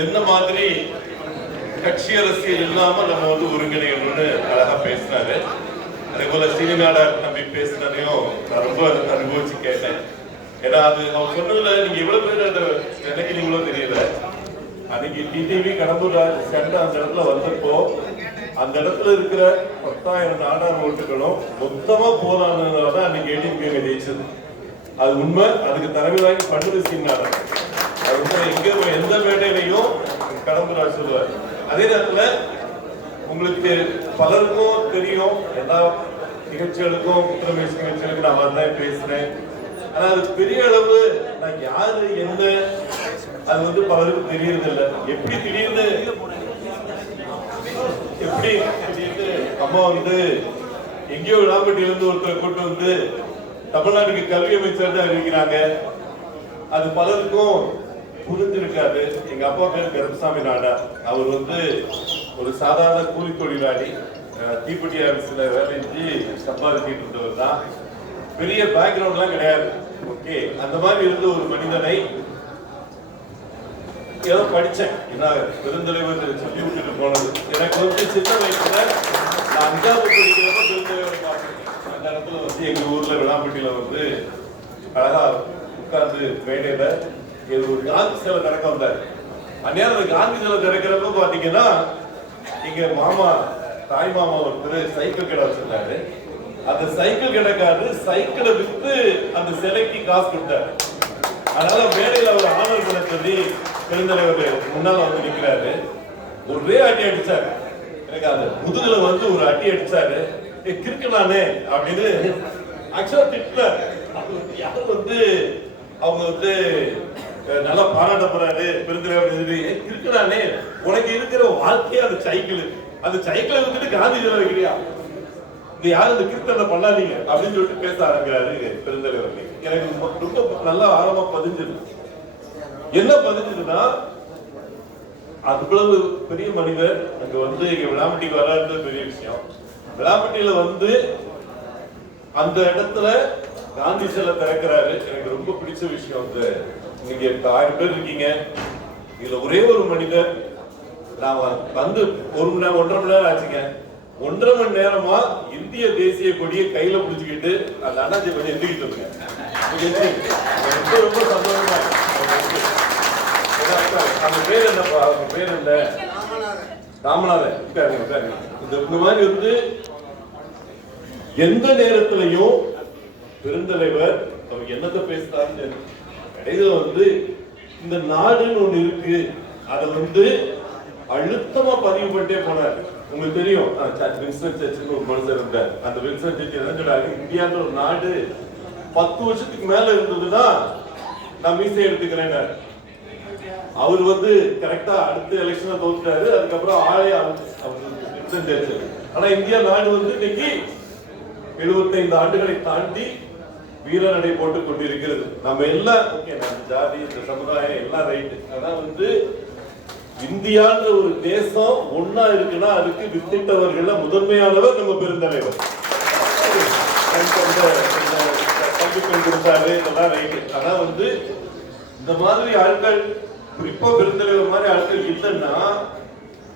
எந்த மாதிரி கட்சி அரசியல் இல்லாம நம்ம வந்து ஒருங்கிணைக்கணும்னு அழகா பேசினாரு அதே போல சீனிநாடார் தம்பி பேசினதையும் நான் ரொம்ப அனுபவிச்சு கேட்டேன். ஏன்னா அது அவர் சொன்னதுல நீங்க எவ்வளவு பேர் அதை நினைக்கிறீங்களோ தெரியல. அன்னைக்கு டிடிவி கடம்பூர் சென்ற அந்த இடத்துல வந்தப்போ அந்த இடத்துல இருக்கிற பத்தாயிரம் நாடார் ஓட்டுகளும் மொத்தமா போராடினதால தான் அன்னைக்கு ஏடிஎம்கே ஜெயிச்சது. அது உண்மை. அதுக்கு தலைமை வாங்கி பண்ணுது சீனாடார் அது வந்து எங்க எந்த மேடையிலையும் கடம்பூர் சொல்லுவார். அதே நேரத்தில் உங்களுக்கு பலருக்கும் தெரியும் எல்லா நிகழ்ச்சிகளுக்கும் புத்திரமேஷ் நிகழ்ச்சிகளுக்கும் நான் வந்தேன் பேசினேன் ஆனா அது பெரிய அளவு நான் யாரு என்ன அது வந்து பலருக்கும் தெரியறதில்ல. எப்படி திடீர்னு எப்படி திடீர்னு அம்மா வந்து எங்கேயோ விளாம்பட்டியில இருந்து ஒருத்தர் கூட்டு வந்து தமிழ்நாட்டுக்கு கல்வி அமைச்சர் தான் அறிவிக்கிறாங்க அது பலருக்கும் புரிஞ்சிருக்காது எங்க அப்பா பேர் கருப்பசாமி நாடா அவர் வந்து ஒரு சாதாரண கூலி தொழிலாளி. அஹ், தீப்பெட்டி ஆபீஸ்ல வேலை செஞ்சு சம்பாதிச்சிட்டு இருந்தவர் தான். பெரிய பேக்ரவுண்ட்லாம் கிடையாது. ஓகே அந்த மாதிரி இருந்த ஒரு மனிதனை ஏதோ படிச்சேன். ஏன்னா பெருந்தலைவர் சொல்லி விட்டுட்டு போனது. எனக்கு வந்து சின்ன வயசுல நான் அஞ்சாவது படிக்கிறப்ப பெருந்தலைவர் பார்த்துருக்கேன் அந்த இடத்துல வந்து எங்க ஊர்ல விளாம்பட்டியில வந்து அழகா உட்கார்ந்து மேடையில இது ஒரு காந்தி சிலை திறக்க வந்தாரு அந்நேரம் அந்த காந்தி சிலை திறக்கிறப்ப பாத்தீங்கன்னா இங்க மாமா தாய் மாமா ஒருத்தர் சைக்கிள் கடை வச்சிருந்தாரு. அந்த சைக்கிள் கடைக்காரரு சைக்கிளை வித்து அந்த சிலைக்கு காசு கொடுத்தாரு. அதனால மேடையில ஒரு ஆனர் பண்ண சொல்லி பெருந்தலைவர் முன்னால வந்து நிக்கிறாரு. ஒரே அடி அடிச்சாரு. எனக்கு அந்த முதுகுல வந்து ஒரு அடி அடிச்சாரு. கிறுக்கலானே அப்படின்னு ஆக்சுவலா திட்டினார். யாரும் வந்து அவங்க வந்து நல்லா பாராட்டப்படுறாரு பெருந்தலைவர் எதிரி. "ஏ, உனக்கு இருக்கிற வாழ்க்கையே அந்த சைக்கிள் அந்த சைக்கிளை வந்துட்டு காந்தி சிலை வைக்கிறியா? இங்க யாரும் இந்த கீர்த்தனை பண்ணாதீங்க அப்படின்னு சொல்லிட்டு பேச ஆரம்பிக்கிறாரு பெருந்தலைவர் எனக்கு ரொம்ப நல்லா ஆழமா பதிஞ்சது. என்ன பதிஞ்சதுன்னா அவ்வளவு பெரிய மனிதர் அங்க வந்து இங்க விளாம்பட்டிக்கு வர்றாருன்றது பெரிய விஷயம். விளாம்பட்டியில வந்து அந்த இடத்துல காந்தி சிலை திறக்கிறாரு. எனக்கு ரொம்ப பிடிச்ச விஷயம் வந்து நீங்க ஆயிரம் பேர் இருக்கீங்க. இதுல ஒரே ஒரு மனிதர். நான் வந்து ஒரு மணி நேரம் ஒன்றரை மணி நேரம் ஆச்சுங்க. ஒன்றரை மணி நேரமா இந்திய தேசிய கொடியை கையில பிடிச்சிக்கிட்டு அந்த அண்ணாச்சி கொஞ்சம் எந்திக்கிட்டு இருங்க ரொம்ப சந்தோஷமா அந்த பேர் என்னப்பா? அவங்க பேர் என்ன? ராமநாதன். இந்த இந்த மாதிரி வந்து எந்த நேரத்திலையும் பெருந்தலைவர் அவர் என்னத்தை பேசுறாருன்னு தெரியும் கடைசியில் வந்து இந்த நாடுன்னு ஒண்ணு இருக்கு. அதை வந்து அழுத்தமா பதிவு பண்ணிட்டே போனார். உங்களுக்கு தெரியும். ஆ, சர்ச் வின்சன் சர்ச்சுன்னு ஒரு மனுஷர் இருந்தார். அந்த வின்சன் சர்ச் என்ன சொல்றாரு? இந்தியாவில் ஒரு நாடு பத்து வருஷத்துக்கு மேல இருந்ததுன்னா நான் மீசை எடுத்துக்கிறேன் அவர் வந்து கரெக்டா அடுத்த எலெக்ஷன்ல தோத்துட்டாரு. அதுக்கப்புறம் ஆளே அவர் வின்சன் ஆனா இந்தியா நாடு வந்து இன்னைக்கு 75 ஆண்டுகளை தாண்டி வீரநடை போட்டு கொண்டிருக்கிறது. நம்ம எல்லாம் ஓகே நம்ம ஜாதி இந்த சமுதாயம் எல்லாம் ரைட்டு ஆனா வந்து இந்தியான்ற ஒரு தேசம் ஒண்ணா இருக்குன்னா அதுக்கு வித்திட்டவர்கள்ல முதன்மையானவர் நம்ம பெருந்தலைவர். எனக்கு கொடுத்தாரு இதெல்லாம் ரைட்டு ஆனா வந்து இந்த மாதிரி ஆட்கள் குறிப்பா பெருந்தலைவர் மாதிரி ஆட்கள் இல்லைன்னா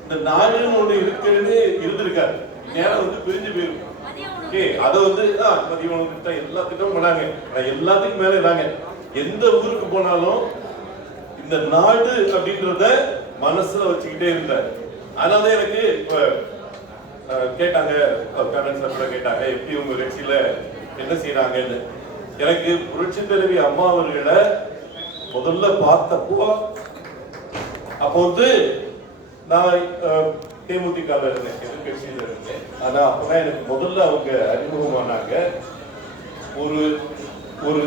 இந்த நாடுன்னு ஒண்ணு இருக்கிறது இருந்திருக்காரு. நேரம் வந்து பிரிஞ்சு போயிருக்கும் ஓகே அதை வந்து ஆ, மதிய உணவு திட்டம் எல்லா திட்டமும் பண்ணாங்க. ஆனா எல்லாத்துக்கும் மேல இல்லாங்க எந்த ஊருக்கு போனாலும் இந்த நாடு அப்படின்றத மனசுல வச்சுக்கிட்டே இருந்தார். அதனால தான் எனக்கு இப்ப கேட்டாங்க. கண்ணன் சார் கேட்டாங்க எப்படி உங்க கட்சியில என்ன செய்யறாங்கன்னு எனக்கு புரட்சி தலைவி அம்மா அவர்களை முதல்ல பார்த்தப்போ அப்போ வந்து நான் தேமுதிகல இருந்தேன் எதிர்கட்சியில இருந்தேன் ஆனா அப்பதான் எனக்கு முதல்ல அவங்க அறிமுகமானாங்க. ஒரு ஒரு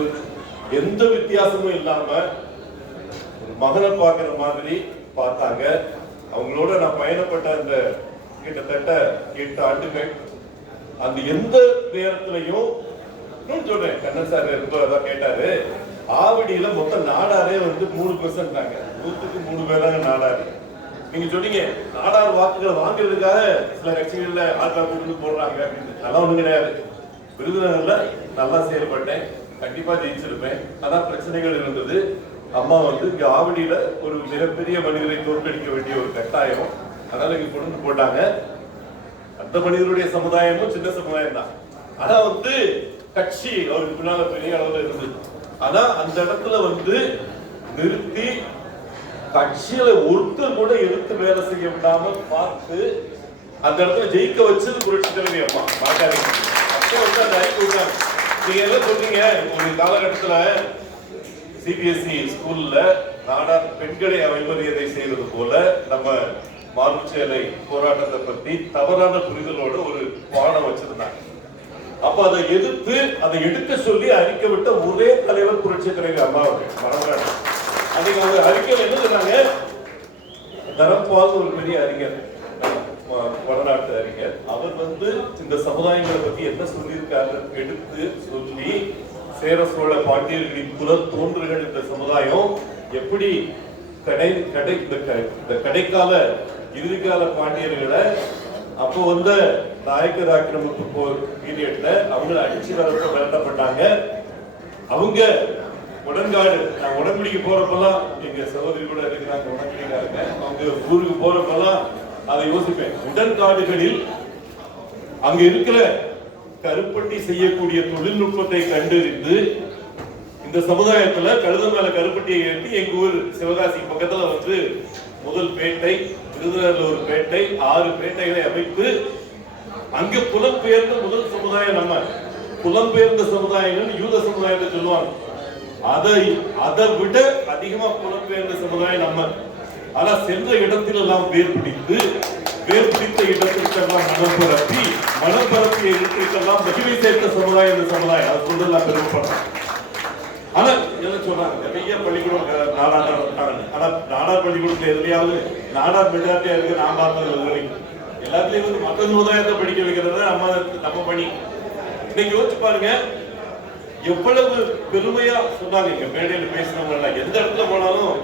எந்த வித்தியாசமும் இல்லாம ஒரு மகனை பார்க்கிற மாதிரி பார்த்தாங்க. அவங்களோட நான் பயணப்பட்ட அந்த கிட்டத்தட்ட எட்டு ஆண்டுகள் அந்த எந்த நேரத்திலையும் சொல்றேன் கண்ணன் சார் ரொம்ப அதான் கேட்டாரு. ஆவடியில மொத்த நாடாரே வந்து மூணு பெர்சன்ட் தாங்க. நூத்துக்கு மூணு பேர் தாங்க நாடாரு நீங்க சொன்னீங்க நாடார் வாக்குகளை வாங்குறதுக்காக சில கட்சிகள்ல ஆட்கள் கூட்டு போடுறாங்க அப்படின்னு. நல்லா ஒண்ணும் கிடையாது. விருதுநகர்ல நல்லா செயல்பட்டேன். கண்டிப்பா ஜெயிச்சிருப்பேன். அதான் பிரச்சனைகள் இருந்தது. அம்மா வந்து இங்க ஆவடியில ஒரு மிகப்பெரிய மனிதரை தோற்கடிக்க வேண்டிய ஒரு கட்டாயம். அதனால இங்க கொண்டு வந்து போட்டாங்க. அந்த மனிதருடைய சமுதாயமும் சின்ன சமுதாயம் தான். ஆனா வந்து கட்சி அவருக்கு பின்னால பெரிய அளவுல இருந்தது. ஆனா அந்த இடத்துல வந்து நிறுத்தி கட்சியில ஒருத்தர் கூட எடுத்து வேலை செய்ய விடாம பார்த்து அந்த இடத்துல ஜெயிக்க வச்சது புரட்சி தலைவி அம்மா. பார்க்காதீங்க அப்போ வந்து அந்த அறிக்கை விட்டாங்க நீங்க என்ன சொன்னீங்க ஒரு காலகட்டத்துல சிபிஎஸ்இ ஸ்கூல்ல நாடார் பெண்களை அவமரியாதை செய்வது போல நம்ம மார்புச்சேலை போராட்டத்தை பத்தி தவறான புரிதலோட ஒரு பாடம் வச்சிருந்தாங்க. அப்ப அதை எதிர்த்து அதை எடுக்க சொல்லி அறிக்கை விட்ட ஒரே தலைவர் புரட்சி தலைவர் அம்மா அவர்கள். மறந்துடாங்க அன்னைக்கு அவங்க அறிக்கையில் என்ன சொன்னாங்க தரப்பால் ஒரு பெரிய அறிஞர் வடநாட்டு அறிஞர் அவர் வந்து இந்த சமுதாயங்களை பத்தி என்ன சொல்லியிருக்காரு எடுத்து சொல்லி சேர சோழ பாண்டியர்களின் குல தோன்றுகள் இந்த சமுதாயம் எப்படி கடை கடை இந்த இந்த கடைக்கால இறுதிக்கால பாண்டியர்களை அப்போ வந்த நாயக்கர் ஆக்கிரமிப்பு போர் பீரியட்ல அவங்க அடிச்சு வரப்ப விரட்டப்பட்டாங்க. அவங்க உடன்காடு நான் உடன்படிக்கை போறப்பெல்லாம் எங்க சகோதரி கூட இருக்கிறாங்க உடன்படிக்காருங்க அவங்க ஊருக்கு போறப்பெல்லாம் அதை யோசிப்பேன். உடன்காடுகளில் அங்க இருக்கிற கருப்பட்டி செய்யக்கூடிய தொழில்நுட்பத்தை கண்டறிந்து இந்த சமுதாயத்துல கழுத மேல கருப்பட்டியை ஏற்றி எங்க ஊர் சிவகாசி பக்கத்துல வந்து முதல் பேட்டை விருதுநகர்ல ஒரு பேட்டை ஆறு பேட்டைகளை அமைத்து அங்க புலம்பெயர்ந்த முதல் சமுதாயம் நம்ம. புலம்பெயர்ந்த சமுதாயங்கள் யூத சமுதாயத்தை சொல்லுவாங்க. அதை அதை விட அதிகமா புலம்பெயர்ந்த சமுதாயம் நம்ம ஆனா சென்ற இடத்தில் எல்லாம் வேர் பிடித்து வேர் பிடித்த இடத்திற்கெல்லாம் மனம் பரப்பி மனம் பரப்பிய இடத்திற்கெல்லாம் மகிழ்ச்சி சேர்த்த சமுதாயம் இந்த சமுதாயம் அது கொண்டு எல்லாம் பெருமைப்படுறோம். ஆனா என்ன சொல்றாங்க? நிறைய பள்ளிக்கூடம் அஹ், நாடார் நடத்துறாங்க ஆனா நாடார் பள்ளிக்கூடத்துல எதுலையாவது நாடார் மெஜாரிட்டியா இருக்கு நான் பார்த்தது வரைக்கும் எல்லாத்துலயும் வந்து மற்ற சமுதாயத்தை படிக்க வைக்கிறது நம்ம நம்ம பணி. இன்னைக்கு யோசிச்சு பாருங்க எவ்வளவு பெருமையா சொன்னாங்க இங்க மேடையில பேசினவங்க எல்லாம் எந்த இடத்துல போனாலும்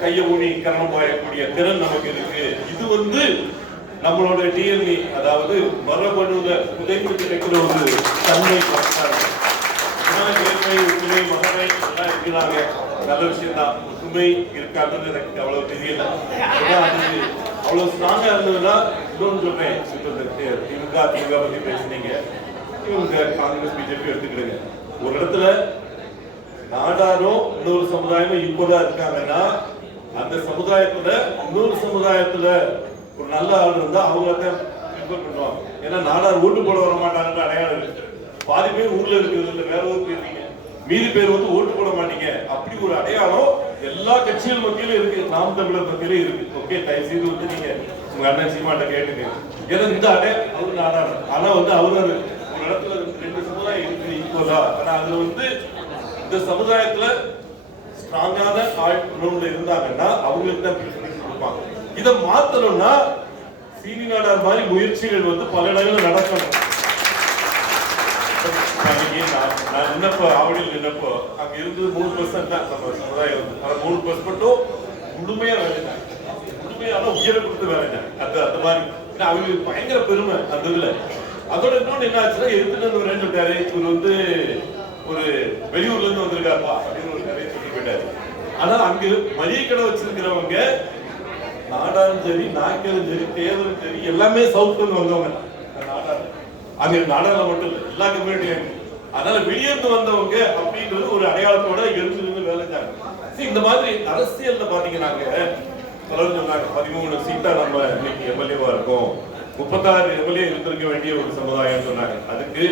கையை கைய ஊனி கரணம் பாயக்கூடிய திறன் நமக்கு இருக்கு. இது வந்து நம்மளோட டிஎன்ஏ அதாவது மரபணுல புதைந்து கிடைக்கிற ஒரு தன்மை பார்த்தாங்க உண்மை, எல்லாம் இருக்கிறாங்க. நல்ல விஷயம் தான் ஒற்றுமை இருக்காதுன்னு எனக்கு அவ்வளவு தெரியல. ஏன்னா அது அவ்வளவு ஸ்ட்ராங்கா இருந்ததுன்னா இன்னொன்று சொல்றேன். திமுக திமுக பத்தி பேசுனீங்க. இவங்க காங்கிரஸ் பிஜேபி எடுத்துக்கிடுங்க. ஒரு இடத்துல நாடாரும் இன்னொரு சமுதாயமும் ஈக்குவலா இருக்காங்கன்னா அந்த சமுதாயத்துல இன்னொரு சமுதாயத்துல ஒரு நல்ல ஆள் இருந்தா அவங்க தான் பண்ணுவாங்க. ஏன்னா நாடார் ஓட்டு போட வர மாட்டாங்கன்னு அடையாளம் இருக்கு. பாதி பேர் ஊர்ல இருக்கிறது இல்லை வேற ஊருக்கு இருக்கீங்க மீதி பேர் வந்து ஓட்டு போட மாட்டீங்க. அப்படி ஒரு அடையாளம் எல்லா கட்சிகள் மத்தியிலும் இருக்கு. நாம் தமிழர் மத்தியிலும் இருக்கு. ஓகே தயவு செய்து வந்து நீங்க உங்க அண்ணன் சீமாட்ட கேட்டுங்க ஏன்னா இந்த அடையாளம் அவரு நாடார். ஆனா வந்து அவரு ஒரு இடத்துல ரெண்டு சமுதாயம் இருக்கு. ஈக்குவலா ஆனா அதுல வந்து இந்த சமுதாயத்துல ஸ்ட்ராங்கான ஆள் இன்னொன்று இருந்தாங்கன்னா அவங்களுக்கு தான் preference கொடுப்பாங்க. இதை மாத்தணும்னா சீனி நாடார் மாதிரி முயற்சிகள் வந்து பல இடங்களில் நடக்கணும். அன்னைக்கு நான் நான் நின்னப்போ ஆவடியில் நின்னப்போ அங்க இருந்தது மூணு பர்சன்ட் தான் நம்ம சமுதாயம் வந்து. ஆனா மூணு பர்சன்ட்டும் முழுமையா வேலைட்டாங்க முழுமையான உயிரை கொடுத்து வேலைட்டாங்க அது அந்த மாதிரி. அவங்களுக்கு பயங்கர பெருமை அந்த இதுல. அதோட இன்னொன்று என்ன ஆச்சுன்னா எடுத்துட்டு வரேன்னு சொல்லிட்டாரு. இவர் வந்து ஒரு வெளியூர்ல இருந்து வந்திருக்காருப்பா அப்படின்னு ஒரு கதையை சொல்லி போயிட்டாரு. ஆனா அங்க மளிகை கடை வச்சிருக்கிறவங்க நாடாரும் சரி நாய்க்கரும் சரி தேவரும் சரி எல்லாமே சவுத்துல இருந்து வந்தவங்க அங்க நாடால மட்டும் இல்ல எல்லா கம்யூனிட்டியும் அதனால வெளியிருந்து வந்தவங்க அப்படின்றது ஒரு அடையாளத்தோட எழுந்து நின்று வேலை செஞ்சாங்க இந்த மாதிரி அரசியல்ல பாத்தீங்கன்னாங்க தொடர்ந்து சொன்னாங்க பதிமூணு சீட்டா நம்ம இன்னைக்கு எம்எல்ஏவா இருக்கோம். முப்பத்தாறு எம்எல்ஏ இருந்திருக்க வேண்டிய ஒரு சமுதாயம் சொன்னாங்க அதுக்கு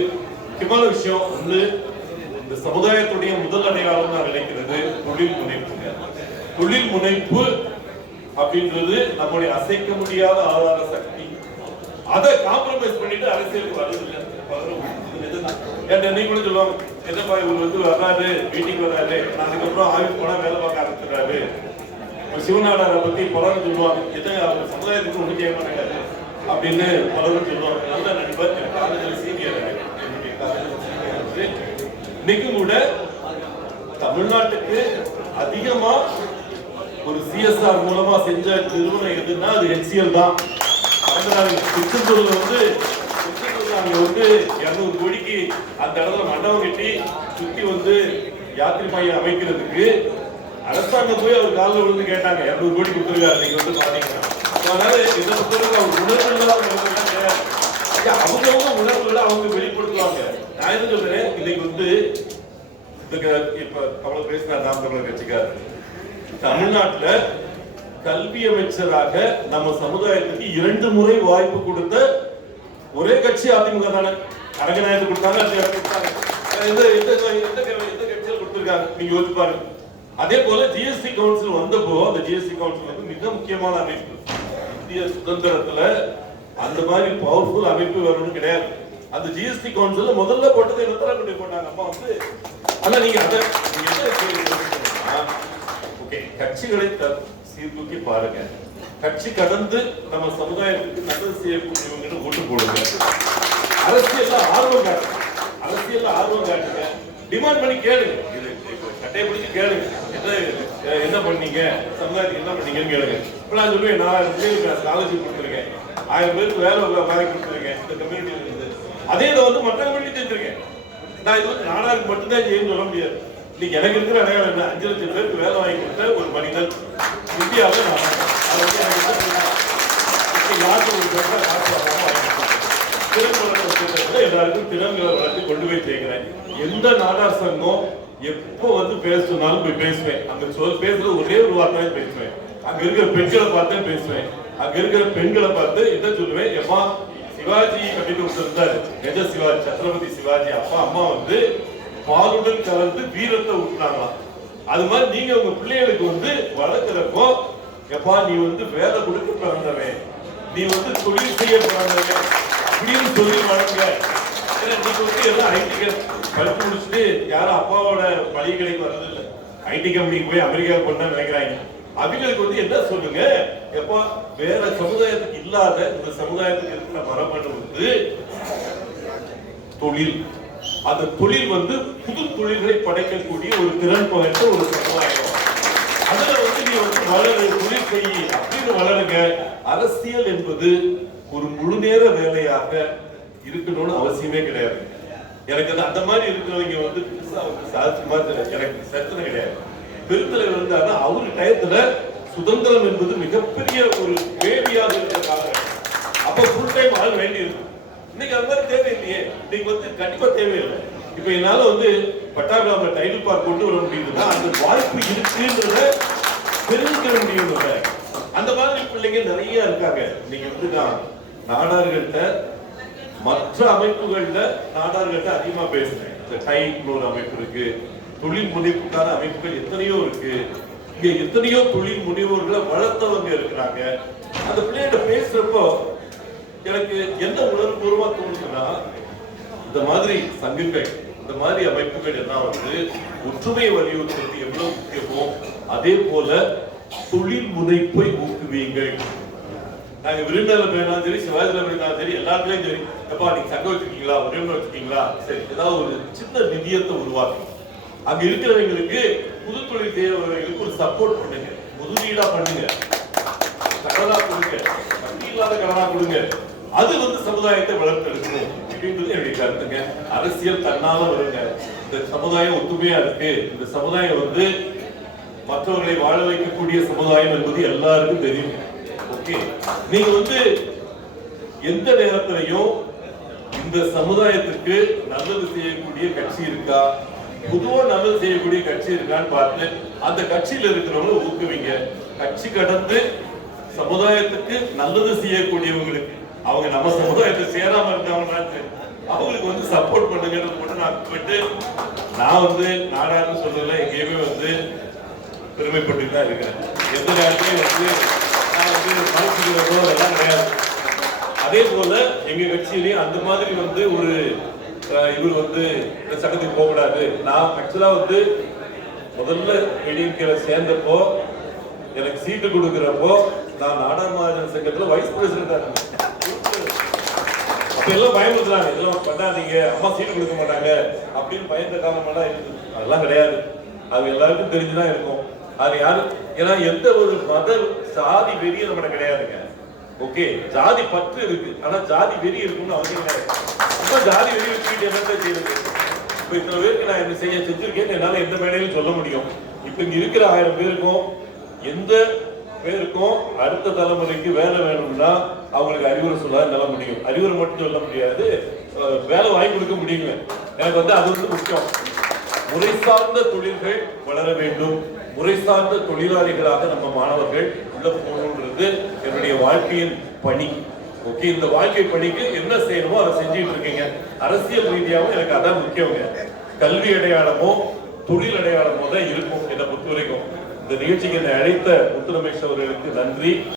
முக்கியமான விஷயம் ஒண்ணு இந்த சமுதாயத்துடைய முதல் அடையாளம் நான் நினைக்கிறது தொழில் முனைப்புங்க. தொழில் முனைப்பு அப்படின்றது நம்முடைய அசைக்க முடியாத ஆதார சக்தி. அதை காம்ப்ரமைஸ் பண்ணிட்டு அரசியலுக்கு வருது இல்ல கூட சொல்லுவாங்க என்னப்பா இவர் வந்து வர்றாரு மீட்டிங் வர்றாரு. நான் அதுக்கப்புறம் ஆஃபீஸ் போனா வேலை பார்க்க ஆரம்பிச்சிடுறாரு. சிவநாடாரை பத்தி பலரும் சொல்லுவாங்க. என்ன அவர் சமுதாயத்துக்கு ஒண்ணு செய்ய மாட்டேங்காரு அப்படின்னு பலரும் சொல்லுவாங்க. நல்ல நண்பர் என் காலேஜில் சீனியர் என்னுடைய காலேஜில் சீனியர் இன்னைக்கு கூட தமிழ்நாட்டுக்கு அதிகமா ஒரு சிஎஸ்ஆர் மூலமா செஞ்ச நிறுவனம் எதுன்னா அது ஹெச்சிஎல் தான். மறந்துடாதீங்க. திருச்செந்தூர்ல வந்து திருச்செந்தூர்ல அங்க வந்து இருநூறு கோடிக்கு அந்த இடத்துல மண்டபம் கட்டி சுத்தி வந்து யாத்திரை மையம் அமைக்கிறதுக்கு அரசாங்கம் போய் அவர் காலில் விழுந்து கேட்டாங்க. இரநூறு கோடி கொடுத்துருக்காரு. நீங்க வந்து பாத்தீங்கன்னா. அதனால இதை பொறுத்தவரைக்கும் அவர் உணர்வு இல்லாத நிலைமைலாம் உணர்வுகளை அவங்க வெளிப்படுத்துவாங்க. நான் என்ன சொல்றேன்? இன்னைக்கு வந்து இந்த க- இப்ப கமல பேசினார் நாம் தமிழர் கட்சிக்காரர் தமிழ்நாட்டுல கல்வி அமைச்சராக நம்ம சமுதாயத்துக்கு இரண்டு முறை வாய்ப்பு கொடுத்த ஒரே கட்சி அதிமுக தானே. அரங்கநாயகர் கொடுத்தாங்க கொடுத்தாங்க எந்த எந்த எந்த க- எந்த கட்சியில் கொடுத்திருக்காங்க? நீங்க யோசிப்பாரு அதே போல ஜிஎஸ்டி கவுன்சில் வந்தப்போ அந்த ஜிஎஸ்டி கவுன்சில் வந்து மிக முக்கியமான அமைப்பு. இந்திய சுதந்திரத்துல அந்த மாதிரி பவர்ஃபுல் அமைப்பு வரணும்னு கிடையாது. அந்த ஜிஎஸ்டி கவுன்சில் முதல்ல போட்டது என்ன கொண்டு போட்டாங்க அம்மா வந்து ஆனா நீங்க அதை ஓகே கட்சிகளை சீர்தூக்கி பாருங்க. கட்சி கடந்து நம்ம சமுதாயத்துக்கு நல்லது செய்யக்கூடியவங்க ஓட்டு போடுங்க. அரசியல்ல ஆர்வம் காட்டுங்க. அரசியல்ல ஆர்வம் காட்டுங்க. டிமாண்ட் பண்ணி கேளுங்க. இது கட்டையை பிடிச்சி கேளுங்க. என்ன என்ன பண்ணீங்க? சமுதாயத்துக்கு என்ன பண்ணீங்கன்னு கேளுங்க. இப்ப நான் சொல்லுவேன் நான் பிள்ளைகளுக்கு ஸ்காலர்ஷிப் கொடுத்துருக்கேன். ஆயிரம் பேருக்கு வேலை வா- வாங்கி கொடுத்துருக்கேன் இந்த கம்யூனிட்டியில இருந்து. அதே இதை வந்து மற்ற கம்யூனிட்டி செஞ்சுருக்கேன் நான் இது வந்து நாடாருக்கு மட்டும்தான் செய்யணும்னு சொல்ல முடியாது. இன்னைக்கு எனக்கு இருக்கிற அடையாளம் என்ன? அஞ்சு லட்சம் பேருக்கு வேலை வாங்கி கொடுத்த ஒரு மனிதன். இந்தியாவில் நான் அதை வந்து எனக்கு என்ன ஒரு பேச காசு எல்லாருக்கும் திறன்களை வளர்த்து கொண்டு போய் சேர்க்கிறேன். எந்த நாடார் சங்கம் எப்போ வந்து பேச சொன்னாலும் போய் பேசுவேன். அந்த சொல் பேசுறது ஒரே ஒரு வார்த்தை பேசுவேன். அங்க இருக்கிற பெண்களை பார்த்து பேசுவேன். அங்க இருக்கிற பெண்களை பார்த்து என்ன சொல்லுவேன். எப்பா சிவாஜி அப்படின்னு ஒருத்தர் இருந்தாரு. கஜ சிவாஜி? சத்ரபதி சிவாஜி. அப்பா அம்மா வந்து பாலுடன் கலந்து வீரத்தை ஊட்டினாங்களாம். அது மாதிரி நீங்க உங்க பிள்ளைகளுக்கு வந்து வளர்க்குறப்போ எப்பா நீ வந்து வேலை கொடுக்க பிறந்தவன். நீ வந்து தொழில் செய்ய பிறந்தவன். அப்படின்னு சொல்லி வளருங்க. ஏன்னா நீங்க வந்து எல்லாம் ஐடி படிப்பு முடிச்சுட்டு யாரும் அப்பாவோட பழைய கடைக்கு வர்றது ஐடி கம்பெனிக்கு போய் அமெரிக்கா கொண்டா நினைக்கிறாங்க. அவங்களுக்கு வந்து என்ன சொல்லுங்க? எப்போ வேற சமுதாயத்துக்கு இல்லாத இந்த சமுதாயத்துக்கு இருக்கிற மரபணு வந்து தொழில். அந்த தொழில் வந்து புது தொழில்களை படைக்கக்கூடிய ஒரு திறன் பகிர்ந்த ஒரு சமுதாயம். அதுல வந்து நீ வந்து வளரு தொழில் செய் அப்படின்னு வளருங்க. அரசியல் என்பது ஒரு முழு நேர வேலையாக இருக்கணும்னு அவசியமே கிடையாது. எனக்கு அது அந்த மாதிரி இருக்கிறவங்க வந்து புதுசா வந்து சாதிச்ச மாதிரி எனக்கு சத்தனை கிடையாது. பெருந்தலைவர் இருந்தாருன்னா அவரு டயத்துல சுதந்திரம் என்பது மிகப்பெரிய ஒரு வேவியாக இருக்கிற காலகட்டம். அப்ப ஃபுல் டைம் ஆள் வேண்டியிருக்கு இன்னைக்கு அது மாதிரி தேவையில்லையே. இன்னைக்கு வந்து கண்டிப்பா தேவையில்லை. இப்ப என்னால வந்து பட்டாபிராம டைட்டில் பார்க் கொண்டு வர முடியுதுன்னா அந்த வாய்ப்பு இருக்குன்றத தெரிஞ்சுக்க முடியும் அந்த மாதிரி பிள்ளைங்க நிறைய இருக்காங்க. நீங்க வந்து நான் நாடார்கள்ட்ட மற்ற அமைப்புகள்ல நாடார்கள்ட்ட அதிகமா பேசுறேன். இந்த டைப்னு ஒரு அமைப்பு இருக்கு. தொழில் முனைவுக்கான அமைப்புகள் எத்தனையோ இருக்கு. இங்க எத்தனையோ தொழில் முனைவோர்களை வளர்த்தவங்க இருக்கிறாங்க. அந்த பிள்ளைகிட்ட பேசுறப்போ எனக்கு என்ன உணர்வுபூர்வமா தோணுதுன்னா இந்த மாதிரி சங்கங்கள் இந்த மாதிரி அமைப்புகள் எல்லாம் வந்து ஒற்றுமையை வலியுறுத்துறது எவ்வளவு முக்கியமோ அதே போல தொழில் முனைப்பை ஊக்குவீங்கள் நாங்க விருந்தினர்ல வேணாலும் சரி சிவாஜில வேணாலும் சரி எல்லாத்துலயும் சரி. எப்பா நீங்க சங்கம் வச்சிருக்கீங்களா? உரிமை வச்சிருக்கீங்களா? சரி ஏதாவது ஒரு சின்ன நிதியத்தை உருவாக்கி அங்க இருக்கிறவங்களுக்கு புது தொழில் செய்யறவங்களுக்கு ஒரு சப்போர்ட் பண்ணுங்க. முதலீடா பண்ணுங்க. கடனா கொடுங்க. வட்டி இல்லாத கடனா கொடுங்க. அது வந்து சமுதாயத்தை வளர்த்தெடுக்கணும் அப்படின்றது என்னுடைய கருத்துங்க. அரசியல் தன்னால வருங்க. இந்த சமுதாயம் ஒத்துமையா இருக்கு. இந்த சமுதாயம் வந்து மற்றவர்களை வாழ வைக்கக்கூடிய சமுதாயம் என்பது எல்லாருக்கும் தெரியும். ஓகே நீங்க வந்து எந்த நேரத்திலையும் இந்த சமுதாயத்துக்கு நல்லது செய்யக்கூடிய கட்சி இருக்கா? பொதுவா நல்லது செய்யக்கூடிய கட்சி இருக்கான்னு பார்த்து அந்த கட்சியில இருக்கிறவங்களை ஊக்குவிங்க. கட்சி கடந்து சமுதாயத்துக்கு நல்லது செய்யக்கூடியவங்களுக்கு அவங்க நம்ம சமுதாயத்தை சேராம இருந்தவங்க அவங்களுக்கு வந்து சப்போர்ட் பண்ணுங்கிறது மட்டும் நான் போயிட்டு நான் வந்து நாடாருன்னு சொல்றதுல எங்கேயுமே வந்து பெருமைப்பட்டு தான் இருக்கிறேன் எந்த நேரத்திலையும் வந்து நான் வந்து மனசுக்கிறதோ அதெல்லாம் கிடையாது. அதே போல எங்க கட்சியிலேயும் அந்த மாதிரி வந்து ஒரு இவர் வந்து இந்த சட்டத்துக்கு போகக்கூடாது. நான் ஆக்சுவலா வந்து முதல்ல வெளியிருக்கிற சேர்ந்தப்போ எனக்கு சீட்டு கொடுக்குறப்போ நான் நாடாளுமன்ற சங்கத்துல வைஸ் பிரசிடண்டா இருந்தேன். அப்ப எல்லாம் பயமுறுத்துறாங்க. இதெல்லாம் பண்ணாதீங்க. அம்மா சீட்டு கொடுக்க மாட்டாங்க அப்படின்னு பயந்த காலமெல்லாம் இருக்குது அதெல்லாம் கிடையாது. அது எல்லாருக்கும் தெரிஞ்சுதான் இருக்கும். அது யாரு? ஏன்னா எந்த ஒரு மத சாதி வெறி நம்ம கிடையாதுங்க. ஓகே ஜாதி பற்று இருக்கு. ஆனா ஜாதி வெறி இருக்குன்னு அவசியம் கிடையாது. சும்மா ஜாதி வெளியே வச்சுக்கிட்டு என்னத்த செய்யுது இப்போ இத்தனை பேருக்கு நான் என்ன செய்ய செஞ்சிருக்கேன்னு என்னால் எந்த மேடையிலும் சொல்ல முடியும். இப்போ இங்கே இருக்கிற ஆயிரம் பேருக்கும் எந்த பேருக்கும் அடுத்த தலைமுறைக்கு வேலை வேணும்னா அவங்களுக்கு அறிவுரை சொல்ல நல்ல முடியும். அறிவுரை மட்டும் சொல்ல முடியாது. வேலை வாங்கி கொடுக்க முடியுங்க எனக்கு வந்து அது வந்து முக்கியம். முறை சார்ந்த தொழில்கள் வளர வேண்டும். முறை சார்ந்த தொழிலாளிகளாக நம்ம மாணவர்கள் உள்ள போகணுன்றது என்னுடைய வாழ்க்கையின் பணி. ஓகே இந்த வாழ்க்கை பணிக்கு என்ன செய்யணுமோ அதை செஞ்சுட்டு இருக்கீங்க. அரசியல் ரீதியாகவும் எனக்கு அதான் முக்கியங்க. கல்வி அடையாளமோ தொழில் அடையாளமோ தான் இருக்கும் என்னை பொறுத்த வரைக்கும் இந்த நிகழ்ச்சிக்கு என்னை அழைத்த முத்துரமேஷ் அவர்களுக்கு நன்றி.